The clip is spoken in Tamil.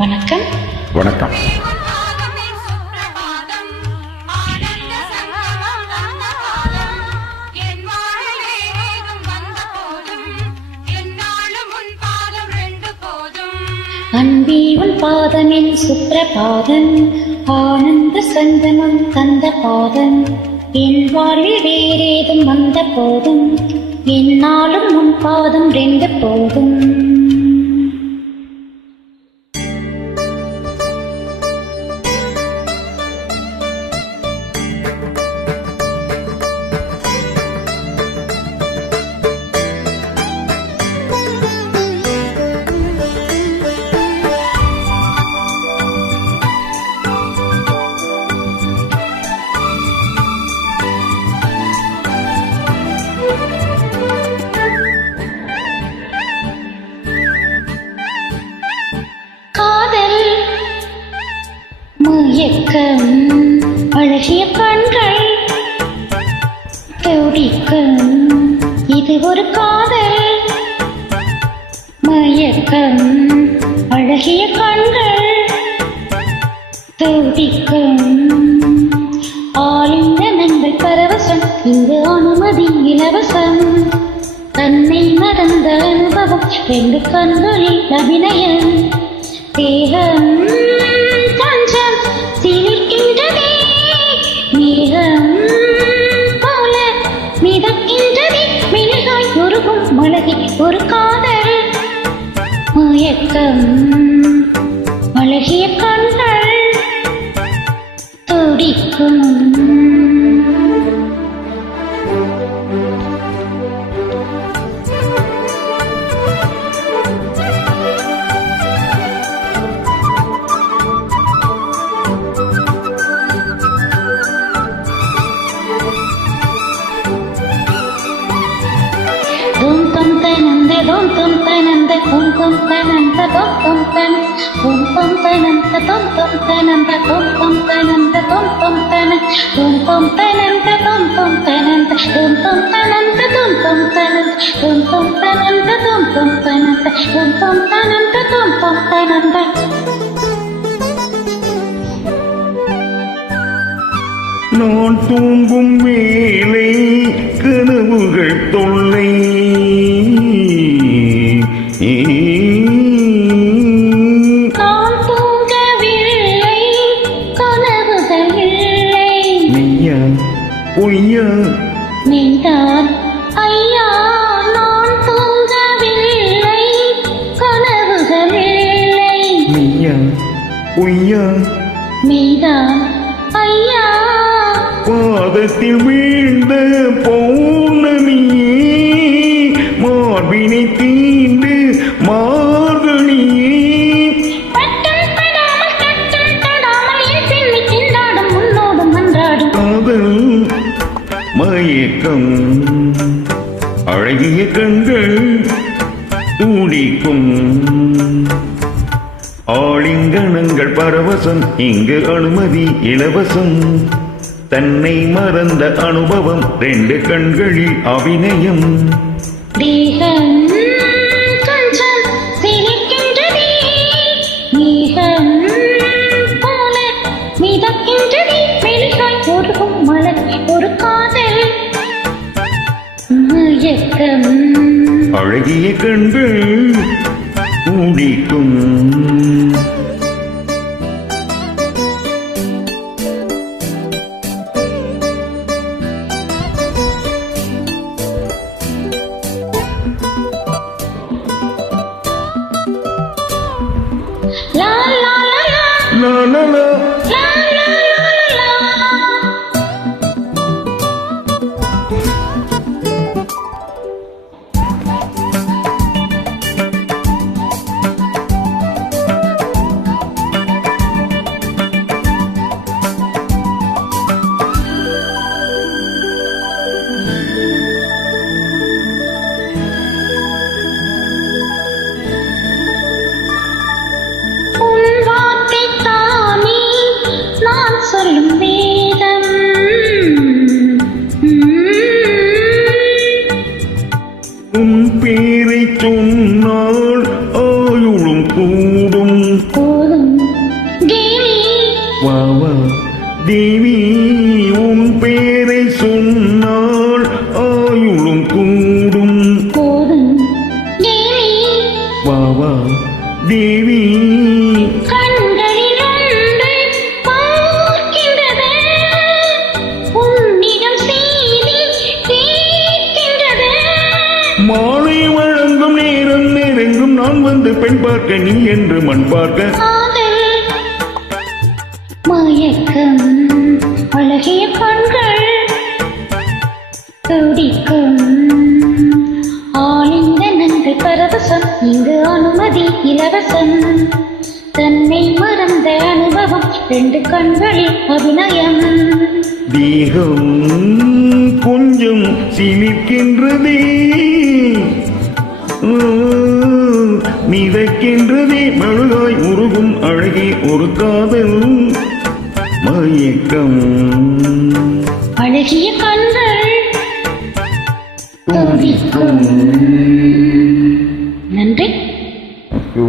வணக்கம். வணக்கம். அன்பே உன் பாதமின் சுப்ரபாதம், ஆனந்த சங்கமம் தந்த பாதம், என் வாழ்வில் வேறேதும் வந்த போதும், என்னாலும் உன் பாதம் ரெண்டு போதும். மயக்கம் அழகிய கண்கள் துடிக்கும், இது ஒரு காதல். மயக்கம் அழகிய கண்கள் துடிக்கும், ஆலிங்கனங்கள் பரவசம், இங்கு அனுமதி இலவசம். தன்னை மறந்த அனுபவம், ரெண்டு கண்களில் அபிநயம். தேகம் தஞ்சம் சிலிர்க்கின்றதே, மேகம் போல மிதக்கின்றதே, மிளகாய் உருகும் மலகி ஒரு காதல். மயக்கம் அழகிய கண்கள் துடிக்கும். Dum dum tananda dum dum tananda dum dum tan dum dum tananda dum dum tananda dum dum tananda dum dum tanan dum dum tananda dum dum tananda dum dum tananda dum dum tananda dum dum tananda dum dum tananda dum dum tananda dum dum tananda. நான் தூங்கும் வேளை கனவுகள் தொல்லை, நான் தூங்கவில்லை கனவுகள் இல்லை. மெய்யா பொய்யா நீதான் ஐயா, நான் தூங்கவில்லை கனவுகள் இல்லை. மெய்யா பொய்யா நீதான் ஐயா, பாதத்தில் வீழ்ந்த பௌர்ணமியே, மார்பினை தீண்டு மார்கழியே. பட்டம் படாமல் கட்டம் தடாமல் என் பெண்ணை திண்டாடும் உன்னோடும் அன்றாடும் காதல் மயக்கம் அழகிய கண்கள் துடிக்கும், ஆலிங்கனங்கள் பரவசம், இங்கு அனுமதி இலவசம். தன்னை மறந்த அனுபவம், ரெண்டு கண்களில் அபிநயம். தேகம் கொஞ்சம் சிலிர்க்கின்றதே, மேகம் போல மிதக்கின்றதே, மெழுகாய் உருகும் மலர் ஒரு காதல். மயக்கம் அழகிய கண்கள் துடிக்கும். லா லா லா லா லா லா லா லா லா லா லா. உன் வார்த்தை தானே நான் சொல்லும் வேதம். உன் பேரை சொன்னால் ஆயுளும் கூடும். போதும் தேவி உன் பேரை சொன்னால் ஆயுளும் கூடும். போதும் தேவி வா வா தேவி, கண்களில் ஒன்று பார்க்கின்றது, உன்னிடம் செய்தி கேட்கின்றது. மாலை வழங்கும் நேரம் நெருங்கும், நான் வந்து பெண் பார்க்க நீ என்று மண் பார்க்க. காதல் மயக்கம், அழகிய கண்கள் துடிக்கும், ஆலிங்கனங்கள் பரவசம், இங்கு அனுமதி இலவசம். தன்னை மறந்த அனுபவம், ரெண்டு கண்களில் அபிநயம். தேகம் கொஞ்சம் சிலிர்க்கின்றதே, மிதக்கின்றதே, மழுகாய் உருகும் அழகே ஒரு காதல் மயக்கம். அழகிய கண்கள் துடிக்கும். நன்றி. ஐயோ.